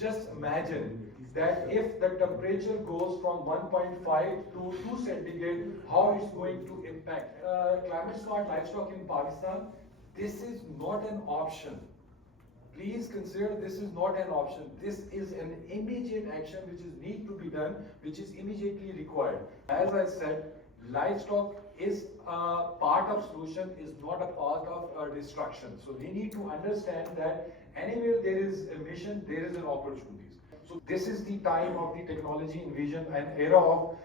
Just imagine that if the temperature goes from 1.5 to 2 centigrade, how it's going to impact. Climate smart livestock in Pakistan, this is not an option. Please consider this is not an option. This is an immediate action which is need to be done, which is immediately required. As I said, livestock is a part of solution, is not a part of destruction. So we need to understand that anywhere there is a mission, there is an opportunity. So this is the time of the technology in vision and era of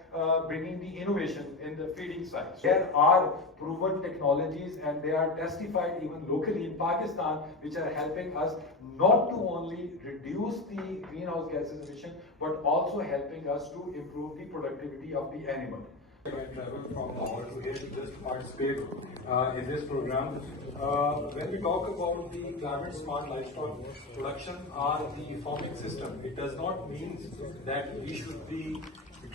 bringing the innovation in the feeding side. So there are proven technologies and they are testified even locally in Pakistan, which are helping us not to only reduce the greenhouse gases emission, but also helping us to improve the productivity of the animal. I travel from Lahore to here to just participate in this program. When we talk about the climate smart livestock production or the farming system, it does not mean that we should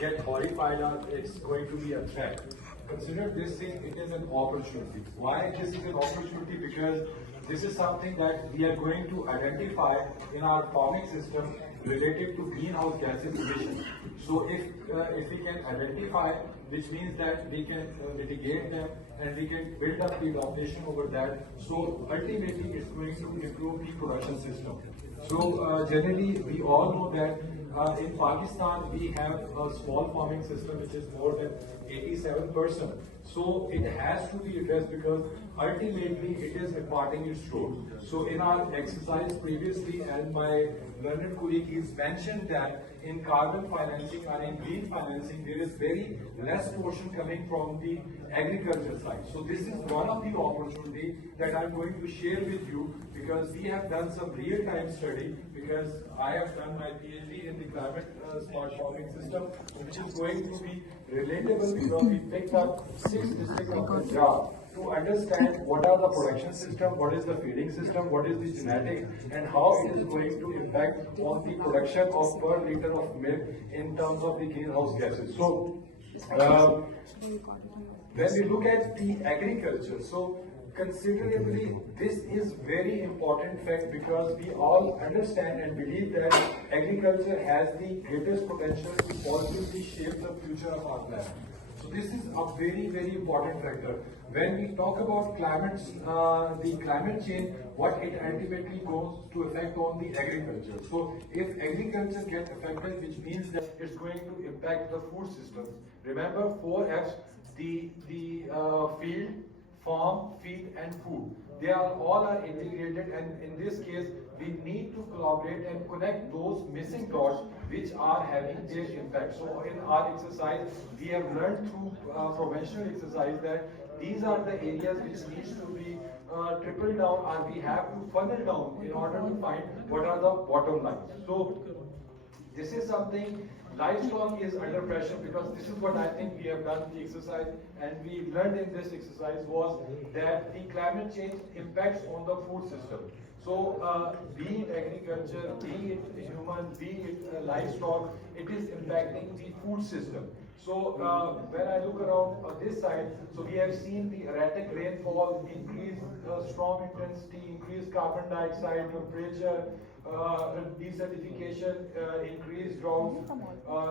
get horrified or it's going to be a threat. Consider this thing, it is an opportunity. Why this is an opportunity? Because this is something that we are going to identify in our farming system related to greenhouse gases emissions. So if we can identify, which means that we can mitigate them and we can build up the adaptation over that. So ultimately it's going to improve the production system. So generally we all know that in Pakistan we have a small farming system which is more than 87%. So it has to be addressed because ultimately it is imparting its role. So in our exercise previously, and my learned colleague is mentioned that in carbon financing or in green financing, there is very less portion coming from the agriculture side. So this is one of the opportunity that I'm going to share with you, because we have done some real-time study, because I have done my PhD in the climate smart farming system, which is going to be relatable because we picked up 6 districts of Punjab to understand what are the production system, what is the feeding system, what is the genetic, and how it is going to impact on the production of per liter of milk in terms of the greenhouse gases. So when we look at the agriculture, so considerably this is very important fact, because we all understand and believe that agriculture has the greatest potential to positively shape the future of our planet. So this is a very, very important factor. When we talk about the climate change, what it ultimately goes to affect on the agriculture. So if agriculture gets affected, which means that it's going to impact the food systems. Remember 4 F's, the field, farm, feed and food. They are all integrated, and in this case we need to collaborate and connect those missing dots which are having their impact. So in our exercise we have learned through prevention exercise that these are the areas which needs to be tripled down, or we have to funnel down in order to find what are the bottom lines. So this is something. Livestock is under pressure, because this is what I think we have done the exercise and we learned in this exercise was that the climate change impacts on the food system. So be it agriculture, be it human, be it livestock, it is impacting the food system. So when I look around this side, so we have seen the erratic rainfall, increased storm intensity, increased carbon dioxide, temperature, desertification, increased drought,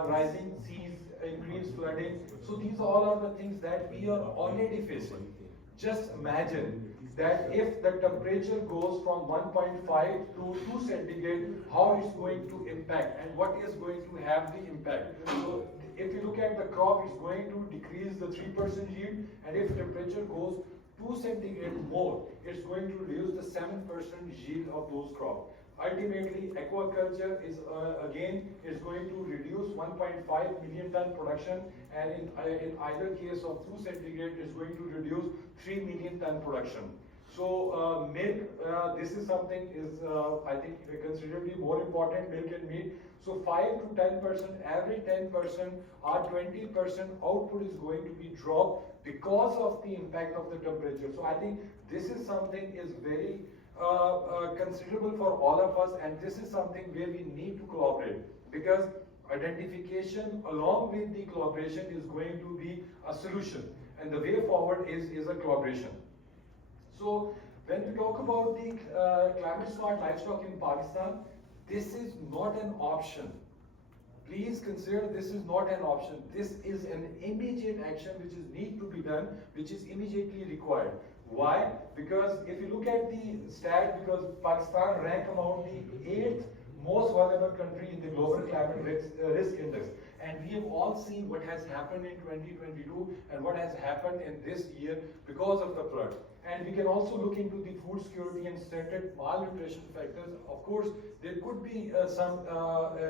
rising seas, increased flooding. So these all are the things that we are already facing. Just imagine that if the temperature goes from 1.5 to 2 centigrade, how it's going to impact and what is going to have the impact. So if you look at the crop, it's going to decrease the 3% yield, and if temperature goes 2 centigrade more, it's going to reduce the 7% yield of those crops. Ultimately, aquaculture is is going to reduce 1.5 million ton production, and in either case of 2 centigrade, it's going to reduce 3 million ton production. So milk, this is something is I think considerably more important, milk and meat. So 5 to 10%, every 10% or 20% output is going to be dropped because of the impact of the temperature. So I think this is something is very considerable for all of us, and this is something where we need to collaborate, because identification along with the collaboration is going to be a solution, and the way forward is a collaboration. So when we talk about the climate smart livestock in Pakistan, This is not an option. Please consider this is not an option. This is an immediate action which is need to be done, which is immediately required. Why? Because if you look at the stat, because Pakistan rank among the 8th most vulnerable country in the global climate risk index. And we have all seen what has happened in 2022 and what has happened in this year because of the flood. And we can also look into the food security and certain malnutrition factors. Of course, there could be some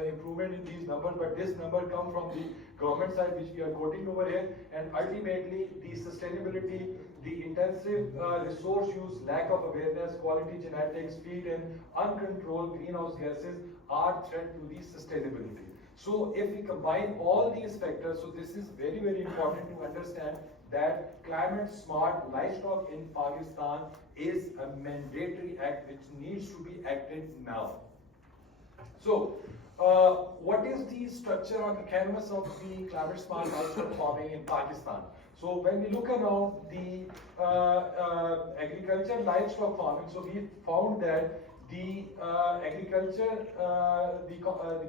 improvement in these numbers, but this number comes from the government side, which we are quoting over here. And ultimately, the sustainability, the intensive resource use, lack of awareness, quality genetics, feed, and uncontrolled greenhouse gases are threat to the sustainability. So if we combine all these factors, so this is very, very important to understand that climate smart livestock in Pakistan is a mandatory act which needs to be acted now. So what is the structure on the canvas of the climate smart livestock farming in Pakistan? So when we look around the agriculture livestock farming, so we found that the agriculture,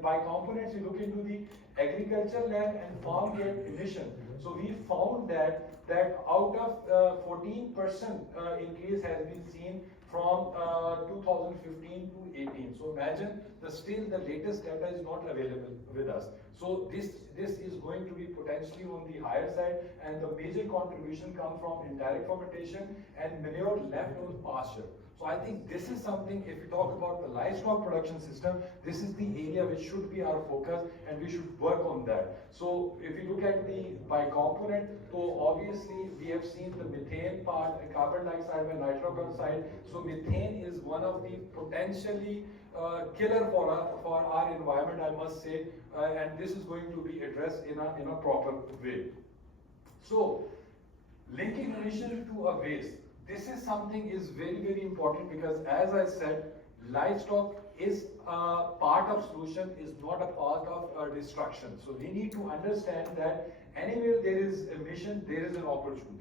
by components, we look into the agriculture land and farm gate emission. So we found that out of 14% increase has been seen from 2015 to 18. So imagine still the latest data is not available with us. So this is going to be potentially on the higher side, and the major contribution comes from indirect fermentation and manure left on pasture. So I think this is something, if we talk about the livestock production system, this is the area which should be our focus, and we should work on that. So if you look at the by component, so obviously we have seen the methane part, carbon dioxide and nitrogen oxide. So methane is one of the potentially killer for our environment, I must say, and this is going to be addressed in a proper way. So linking emission to a waste. This is something is very, very important, because as I said, livestock is a part of solution, is not a part of destruction. So we need to understand that anywhere there is emission, there is an opportunities.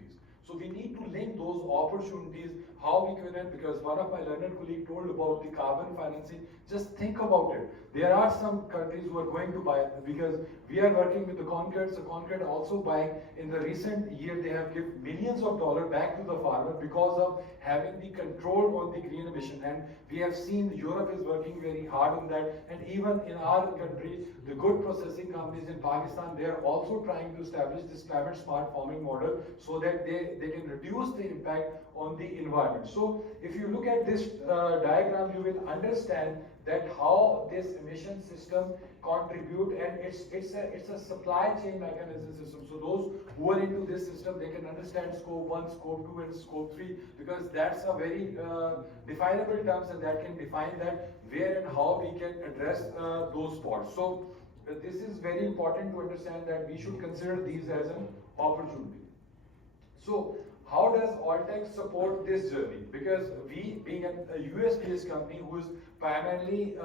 So we need to link those opportunities, how we can, because one of my learned colleagues told about the carbon financing. Just think about it. There are some countries who are going to buy, because we are working with the Concord. So Concord also buying, in the recent year, they have given millions of dollars back to the farmer because of having the control on the green emission. And we have seen Europe is working very hard on that. And even in our country, the good processing companies in Pakistan, they are also trying to establish this climate smart farming model so that they can reduce the impact on the environment. So if you look at this diagram, you will understand that how this emission system contribute, and it's a supply chain mechanism system. So those who are into this system, they can understand scope 1, scope 2 and scope 3, because that's a very definable terms, and that can define that where and how we can address those spots. So this is very important to understand that we should consider these as an opportunity. So how does Alltech support this journey? Because we, being a US-based company who is primarily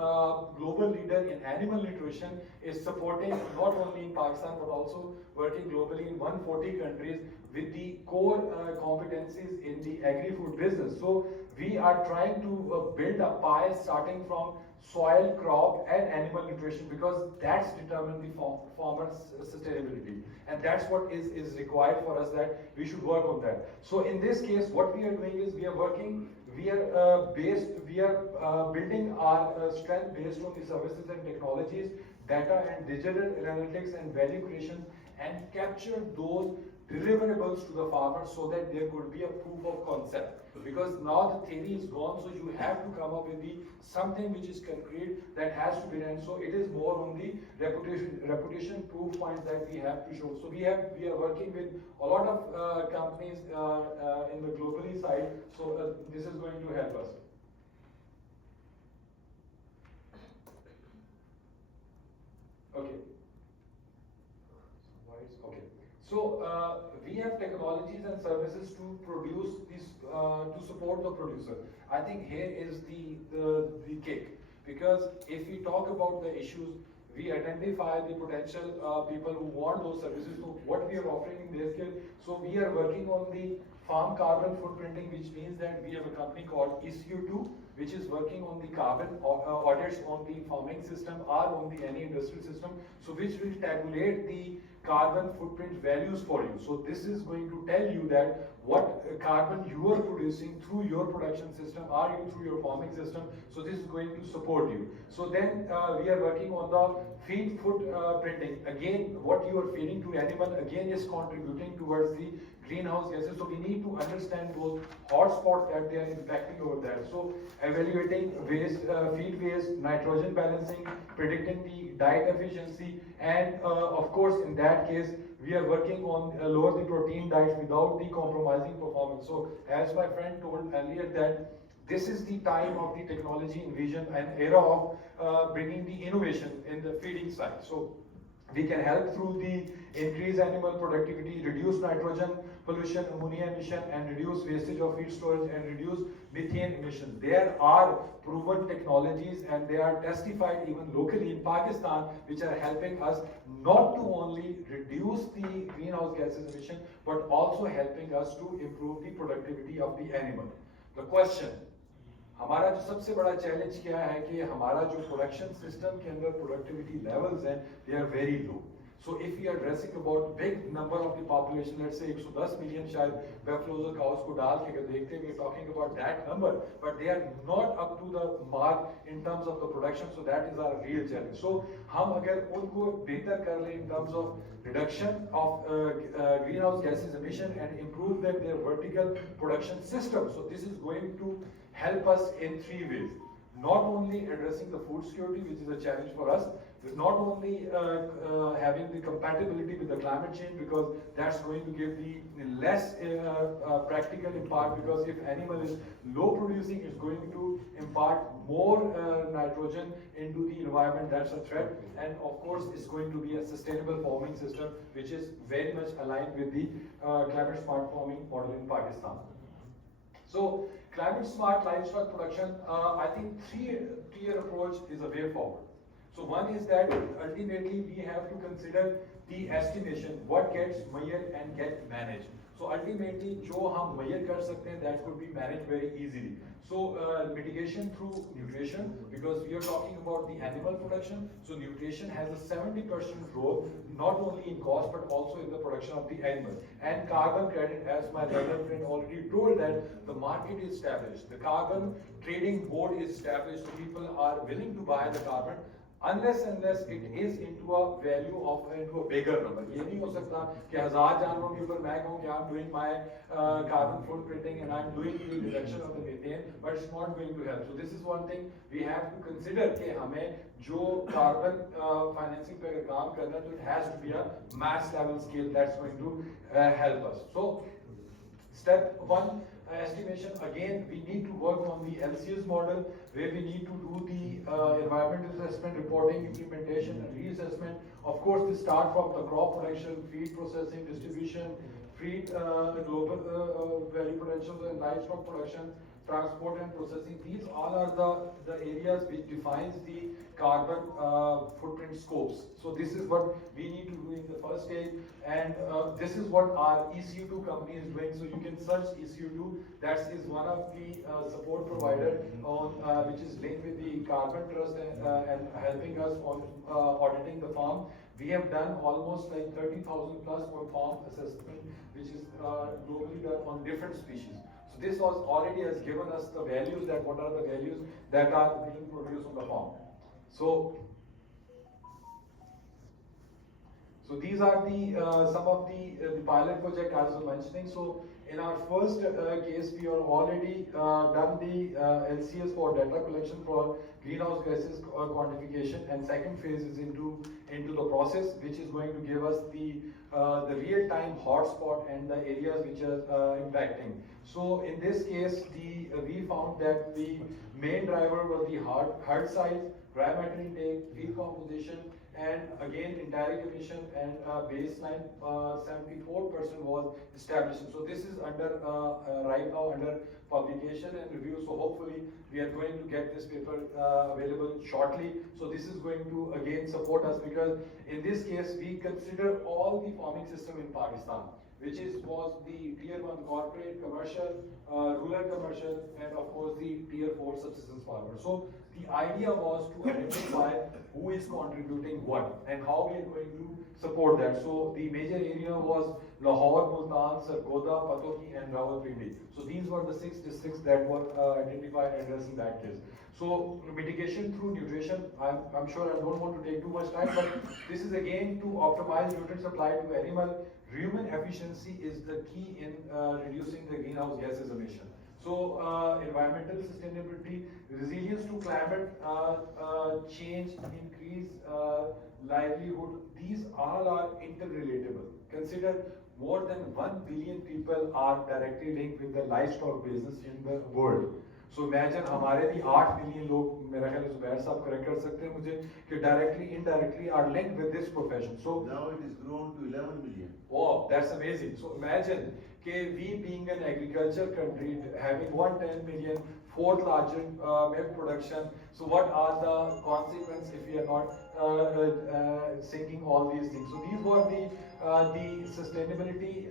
global leader in animal nutrition, is supporting not only in Pakistan but also working globally in 140 countries with the core competencies in the agri-food business. So we are trying to build a pie starting from soil, crop and animal nutrition, because that's determine the farmer's sustainability, and that's what is required for us, that we should work on that. So in this case, what we are doing is we are building our strength based on the services and technologies, data and digital analytics and value creation, and capture those deliverables to the farmer so that there could be a proof of concept. Because now the theory is gone, so you have to come up with something which is concrete that has to be done. So it is more on the reputation proof points that we have to show. So we are working with a lot of companies in the globally side. So this is going to help us. Okay. Okay. So we have technologies and services to produce this, to support the producer. I think here is the kick, because if we talk about the issues, we identify the potential people who want those services. So what we are offering in this case, so we are working on the farm carbon footprinting, which means that we have a company called ECU2. which is working on the carbon audits on the farming system or on the any industrial system, so which will tabulate the carbon footprint values for you. So this is going to tell you that what carbon you are producing through your production system or you through your farming system. So this is going to support you. So then we are working on the feed footprinting. Again, what you are feeding to animal again is contributing towards the greenhouse gases. So we need to understand those hotspots that they are impacting over there. So evaluating waste, feed waste, nitrogen balancing, predicting the diet efficiency, and of course in that case we are working on lower the protein diets without the compromising performance. So as my friend told earlier that this is the time of the technology in vision and era of bringing the innovation in the feeding side. So we can help through the increase animal productivity, reduce nitrogen pollution, ammonia emission, and reduce wastage of feed storage and reduce methane emissions. There are proven technologies and they are testified even locally in Pakistan, which are helping us not to only reduce the greenhouse gases emission, but also helping us to improve the productivity of the animal. The question, हमारा जो सबसे बड़ा challenge क्या है कि हमारा जो production system के अंदर प्रोडक्टिविटी लेवल्स हैं they are very low. So if we are addressing about big number of the population, let's say 110 million शायद buffaloes और cows को डाल के अगर देखते हैं, we are talking about that number, but they are not up to the mark in terms of the production. So that is our real challenge. So हम अगर उनको बेहतर कर लें in terms of reduction of greenhouse gases emission and improve their vertical production system. So this is going to help us in three ways. Not only addressing the food security, which is a challenge for us, not only having the compatibility with the climate change, because that's going to give the less practical impact, because if animal is low producing, it's going to impart more nitrogen into the environment. That's a threat. And of course it's going to be a sustainable farming system, which is very much aligned with the climate smart farming model in Pakistan. So climate smart livestock production, I think three-tier approach is a way forward. So one is that ultimately we have to consider the estimation, what gets measured and get managed. So ultimately जो हम measure कर सकते हैं, that could be managed very easily. So mitigation through nutrition, because we are talking about the animal production. So nutrition has a 70% role, not only in cost but also in the production of the animal. And carbon credit, as my other friend already told, that the market is established. The carbon trading board is established. So people are willing to buy the carbon, unless it is into a value of into a bigger number. ये नहीं हो सकता कि 1000 जानवरों के ऊपर मैं कहूँ कि I'm doing my carbon footprinting and I'm doing the reduction of the methane, but it's not going to help. So this is one thing we have to consider कि हमें जो carbon financing पे अगर काम करना है, तो it has to be a mass level scale that's going to help us. So step one, estimation, again we need to work on the LCS model, where we need to do the environmental assessment, reporting, implementation and reassessment. Of course, this start from the crop production, feed processing, distribution, feed global value potentials and livestock production, transport and processing. These all are the areas which defines the carbon footprint scopes. So this is what we need to do in the first stage, and this is what our ECU2 company is doing. So you can search ECU2. That is one of the support provider on which is linked with the Carbon Trust and helping us on auditing the farm. We have done almost like 30,000 plus on farm assessment, which is globally done on different species. So this was already has given us the values, that what are the values that are being produced on the farm. So these are the some of the pilot project as I was mentioning. So in our first case, we are already done the LCS for data collection for greenhouse gases quantification, and second phase is into the process, which is going to give us the real-time hotspot and the areas which are impacting. So in this case, we found that the main driver was the herd size, dry matter intake, feed composition, and again indirect emission, and baseline 74% was established. So this is under right now under publication and review. So hopefully we are going to get this paper available shortly. So this is going to again support us, because in this case we consider all the farming system in Pakistan, which was the tier 1 corporate, commercial, rural commercial, and of course the tier 4 subsistence farmers. So the idea was to identify who is contributing what and how we are going to support that. So the major area was Lahore, Multan, Sargodha, Patoki, and Rawalpindi. So these were the 6 districts that were identified addressing that case. So mitigation through nutrition, I'm sure I don't want to take too much time, but this is again to optimize nutrient supply to animal. Human efficiency is the key in reducing the greenhouse gases emission. So environmental sustainability, resilience to climate change, increase livelihood, these all are interrelatable. Consider more than 1 billion people are directly linked with the livestock business in the world. So imagine हमारे भी 8 billion लोग मेरा ख्याल है जुबैर साहब correct कर सकते हैं मुझे कि directly indirectly are linked with this profession. So now it is grown to 11 million. Wow, that's amazing. So imagine we being an agriculture country having 110 million, fourth largest milk production. So what are the consequences if we are not sinking all these things? So these were the sustainability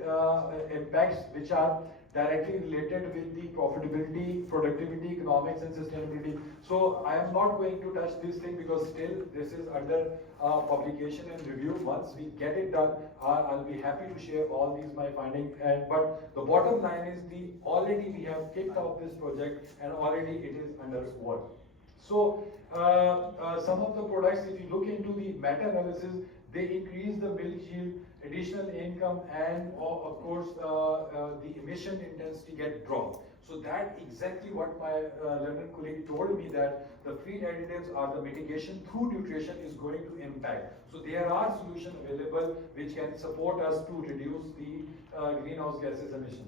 impacts which are directly related with the profitability, productivity, economics, and sustainability. So I am not going to touch this thing because still this is under publication and review. Once we get it done, I'll be happy to share all these my findings. But the bottom line is already we have kicked off this project and already it is under work. So some of the products, if you look into the meta-analysis, they increase the milk yield, additional income, and of course the emission intensity get dropped. So that exactly what my London colleague told me, that the feed additives are the mitigation through nutrition is going to impact. So there are solutions available which can support us to reduce the greenhouse gases emission.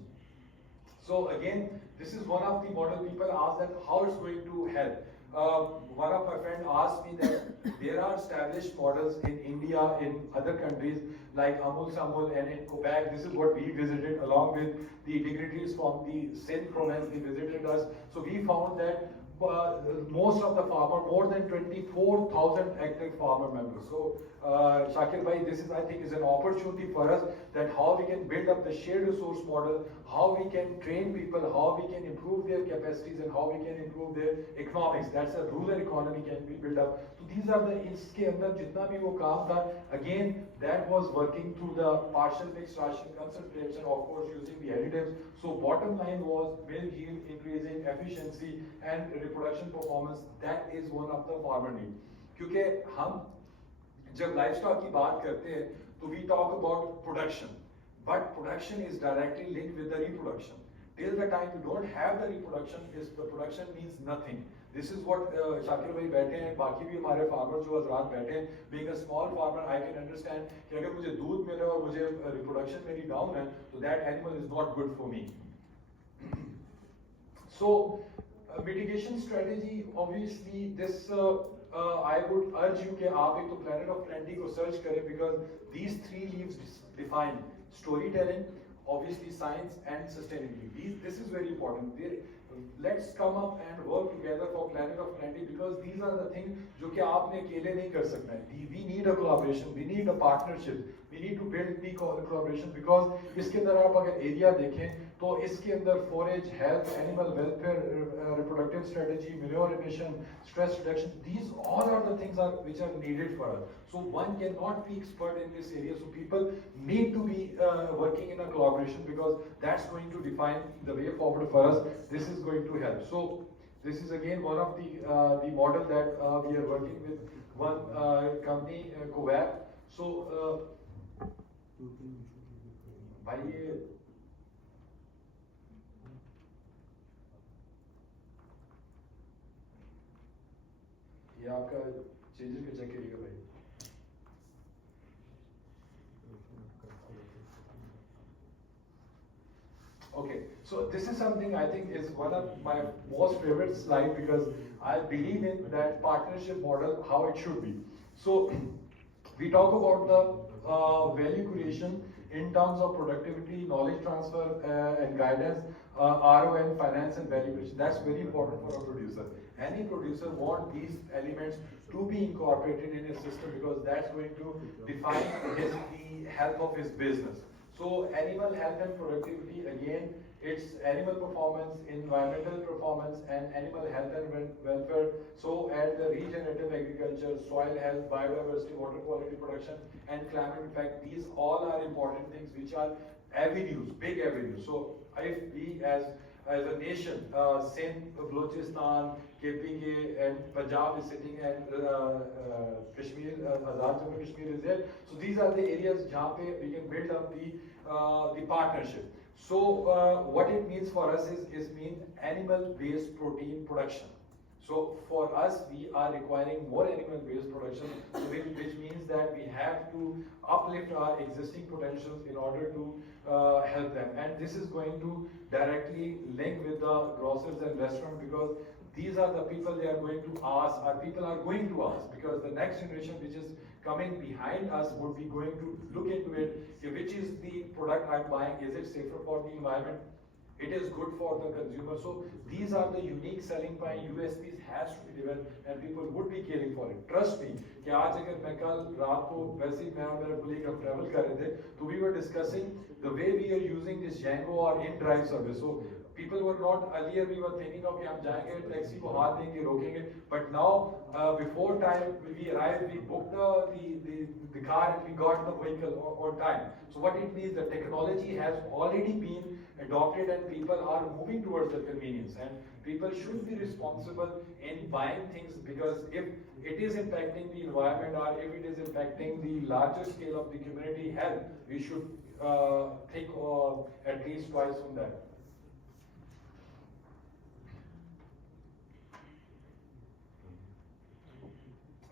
So again, this is one of the model people ask that how it's going to help. One of my friends asked me that there are established models in India, in other countries like Amul Samul and in Quebec. This is what we visited along with the dignitaries from the Sindh province. They visited us. So we found that most of the farmer, more than 24,000 active farmer members. So Shakir Bhai, this is I think is an opportunity for us that how we can build up the shared resource model, how we can train people, how we can improve their capacities and how we can improve their economics. That's a rural economy can be built up. So these are the इसके अंदर जितना भी वो काम था, again that was working through the partial mixed ration concentration, of course using the additives. So bottom line was milk yield increasing, efficiency and reproduction performance. That is one of the farmer need. क्योंकि हम जब livestock की बात करते हैं तो we talk about production, but production is directly linked with the reproduction. Till the time you don't have the reproduction, the production means nothing. This is what Shakir bhai बैठे हैं, बाकी भी हमारे farmer जो हजरात बैठे हैं, being a small farmer, I can understand कि अगर मुझे दूध मिले और मुझे reproduction मेरी down है, तो that animal is not good for me. So mitigation strategy, obviously this I would urge you कि आप एक तो Planet of Plenty को search करें, because these three leaves define storytelling, obviously science and sustainability. This is very important. Let's come up and work together for Planet of Plenty, because these are the things जो कि आपने अकेले नहीं कर सकते हैं. We need a collaboration, we need a partnership, we need to build the collaboration, because इसके अंदर आप अगर area देखें तो इसके अंदर forage, health, animal welfare, reproductive strategy, manure emission, stress reduction, these all are the things which are needed for us. So one cannot be expert in this area. So people need to be working in a collaboration, because that's going to define the way forward for us. This is going to help. So this is again one of the model that we are working with one company, Quebec. So भाई ये आपका changes का check करिएगा भाई. Okay, so this is something I think is one of my most favorite slide, because I believe in that partnership model, how it should be. So we talk about the value creation in terms of productivity, knowledge transfer and guidance, RON, finance and value creation. That's very important for a producer. Any producer wants these elements to be incorporated in his system, because that's going to define the health of his business. So animal health and productivity, again, it's animal performance, environmental performance, and animal health and welfare. So, and the regenerative agriculture, soil health, biodiversity, water quality production, and climate impact. These all are important things which are avenues, big avenues. So, if we as a nation, Sindh, Balochistan, KPK, and Punjab is sitting, and Kashmir, Azad Jammu Kashmir is there. So these are the areas where we can build up the partnership. So what it means for us is mean animal-based protein production. So for us, we are requiring more animal-based production, which means that we have to uplift our existing potentials in order to help them. And this is going to directly link with the grocers and restaurants, because these are the people they are going to ask, or people are going to ask, because the next generation which is coming behind us would be going to look into it, okay, which is the product I'm buying, is it safer for the environment? It is good for the consumer. So these are the unique selling point, USPs has to be given, and people would be caring for it. Trust me, कि आज अगर मैं कल रात को वैसे ही मैं और मेरा colleague हम travel कर रहे थे, तो we were discussing the way we are using this Django or in-drive service. So people were not, earlier we were thinking of कि हम जाएंगे टैक्सी को हाथ देंगे रोकेंगे, but now before time we arrived, we booked the car and we got the vehicle on time. So what it means, the technology has already been adopted and people are moving towards the convenience, and people should be responsible in buying things, because if it is impacting the environment or if it is impacting the larger scale of the community health, we should think at least twice on that.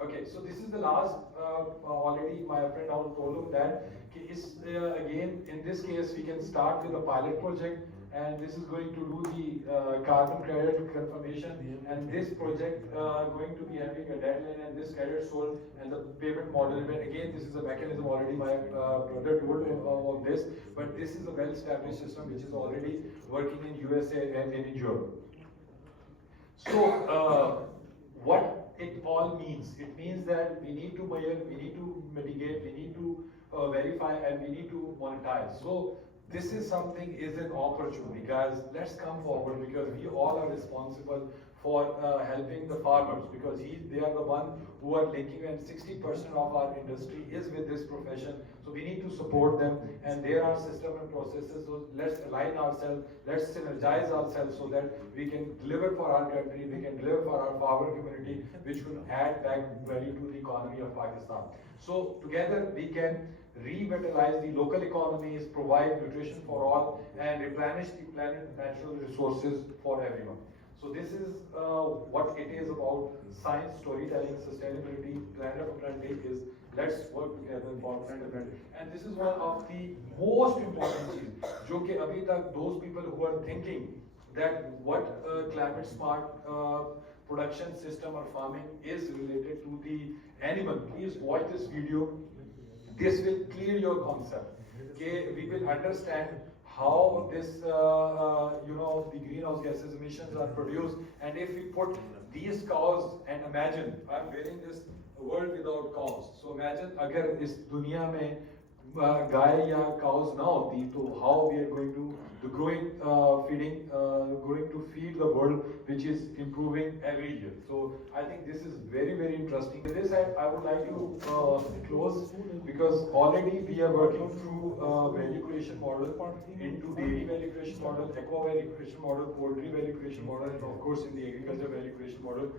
Okay, so this is the last, already my friend now told him that, again, in this case, we can start with a pilot project, and this is going to do the carbon credit confirmation, and this project going to be having a deadline, and this credit sold, and the payment model. But again, this is a mechanism already my brother told of this, but this is a well-established system which is already working in USA and in Europe. So, what it all means? It means that we need to measure, we need to mitigate, we need to verify, and we need to monetize. So this is something is an opportunity, guys. Let's come forward, because we all are responsible for helping the farmers, because they are the one who are linking, and 60% of our industry is with this profession. So we need to support them, and there are systems and processes. So let's align ourselves, let's synergize ourselves so that we can deliver for our country, we can deliver for our farmer community, which will add back value to the economy of Pakistan. So together we can revitalize the local economies, provide nutrition for all, and replenish the planet's natural resources for everyone. So this is what it is about: science, storytelling, sustainability. Planet of Planet is let's work together for Planet of Planet. And this is one of the most important things, जो कि अभी तक those people who are thinking that what climate smart production system or farming is related to the animal, please watch this video. This will clear your concept. Okay, we will understand how this, the greenhouse gases emissions are produced, and if we put these cows, and imagine, I'm wearing this world without cows. So imagine, अगर इस दुनिया में गाय या cows ना होती, तो how we are going to the growing going to feed the world, which is improving every year. So I think this is very, very interesting. With this, I would like to close, because already we are working through value creation model into dairy value creation model, aqua value creation model, poultry value creation model, and of course in the agriculture value creation model.